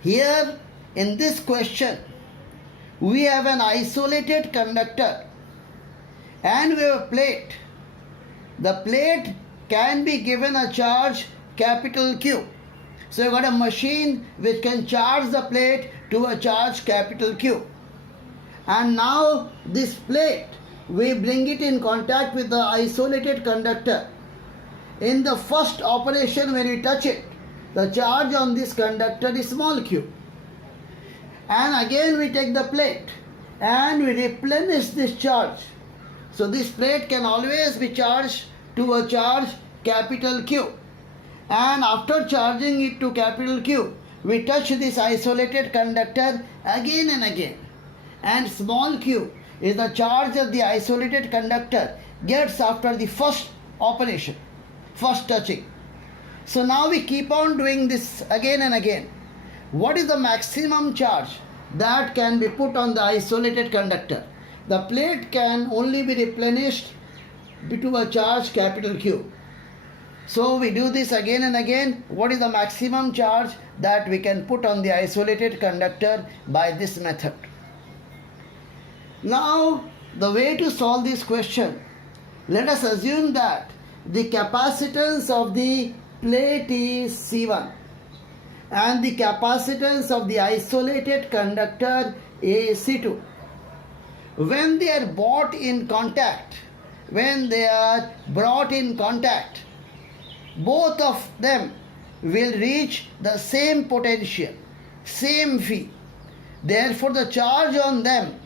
Here in this question, we have an isolated conductor and we have a plate. The plate can be given a charge capital Q. So you got a machine which can charge the plate to a charge capital Q. And now this plate, we bring it in contact with the isolated conductor. In the first operation when we touch it, the charge on this conductor is small q. And again we take the plate and we replenish this charge. So this plate can always be charged to a charge capital Q. And after charging it to capital Q, we touch this isolated conductor again and again. And small q is the charge that the isolated conductor gets after the first operation, first touching. So now we keep on doing this again and again. What is the maximum charge that can be put on the isolated conductor? The plate can only be replenished to a charge capital Q. So we do this again and again. What is the maximum charge that we can put on the isolated conductor by this method? Now, the way to solve this question, let us assume that the capacitance of the plate is C1 and the capacitance of the isolated conductor is C2. When they are brought in contact, both of them will reach the same potential, same V. Therefore, the charge on them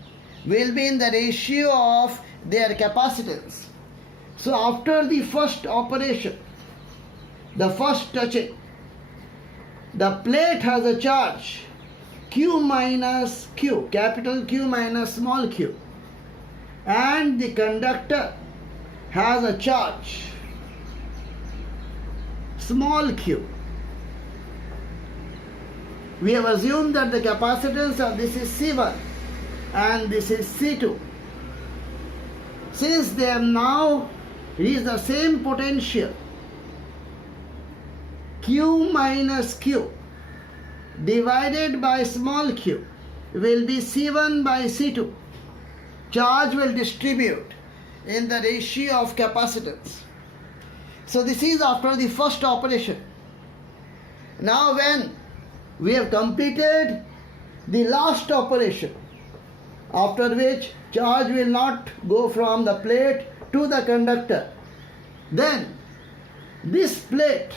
will be in the ratio of their capacitance. So after the first operation, the first touching, the plate has a charge Q minus Q, capital Q minus small q, and the conductor has a charge small q. We have assumed that the capacitance of this is C1 and this is C2. Since they have now reached the same potential, Q minus Q divided by small q will be C1 by C2. Charge will distribute in the ratio of capacitance. So this is after the first operation. Now when we have completed the last operation, after which charge will not go from the plate to the conductor, then this plate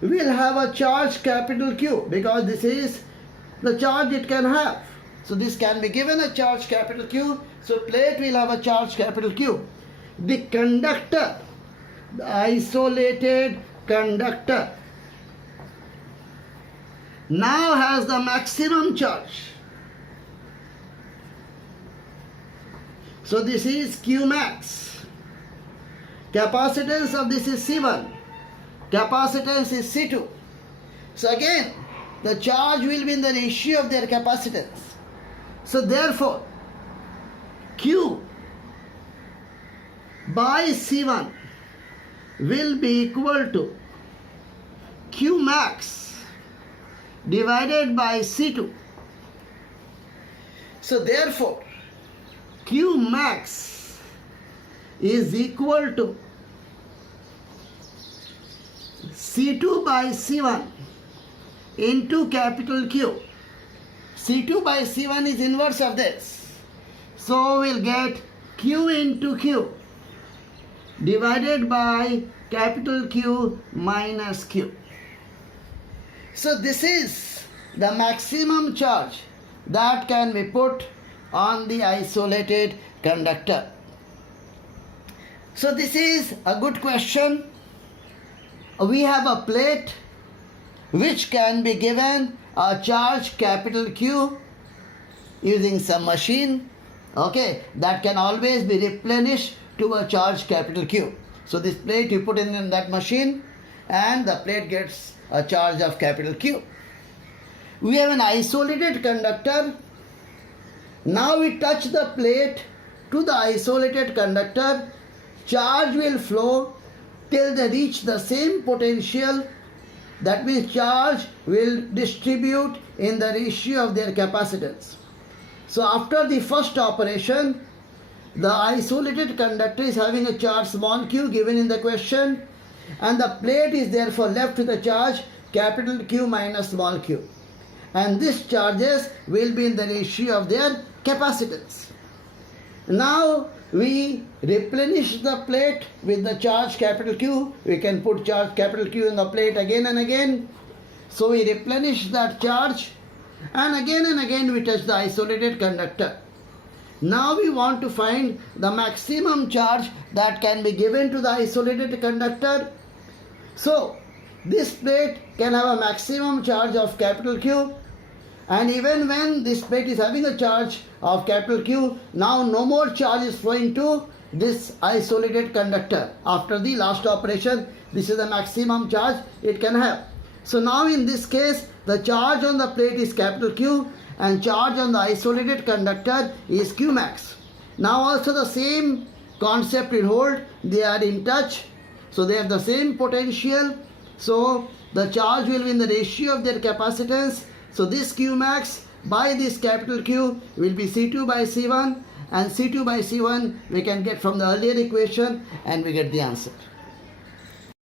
will have a charge capital Q because this is the charge it can have. So this can be given a charge capital Q. So plate will have a charge capital Q. The conductor, the isolated conductor, now has the maximum charge. So this is Q max. Capacitance of this is C1. Capacitance is C2. So again, the charge will be in the ratio of their capacitance. So therefore, Q by C1 will be equal to Q max divided by C2. So therefore, Q max is equal to C2 by C1 into capital Q. C2 by C1 is inverse of this. So we'll get Q into Q divided by capital Q minus Q. So this is the maximum charge that can be put on the isolated conductor. So this is a good question. We have a plate which can be given a charge capital Q using some machine, okay, that can always be replenished to a charge capital Q. So this plate you put in that machine and the plate gets a charge of capital Q. We have an isolated conductor. Now we touch the plate to the isolated conductor. Charge will flow till they reach the same potential That means charge will distribute in the ratio of their capacitance. So after the first operation, the isolated conductor is having a charge small q given in the question, and the plate is therefore left with a charge capital Q minus small q. And these charges will be in the ratio of their capacitance. Now we replenish the plate with the charge capital Q. We can put charge capital Q in the plate again and again. So we replenish that charge, and again we touch the isolated conductor. Now we want to find the maximum charge that can be given to the isolated conductor. So this plate can have a maximum charge of capital Q, and even when this plate is having a charge of capital Q, now no more charge is flowing to this isolated conductor. After the last operation, this is the maximum charge it can have. So now in this case, the charge on the plate is capital Q and charge on the isolated conductor is Q max. Now also the same concept will hold. They are in touch, so they have the same potential. So the charge will be in the ratio of their capacitance. So this Q max by this capital Q will be C2 by C1, and C2 by C1 we can get from the earlier equation, and we get the answer.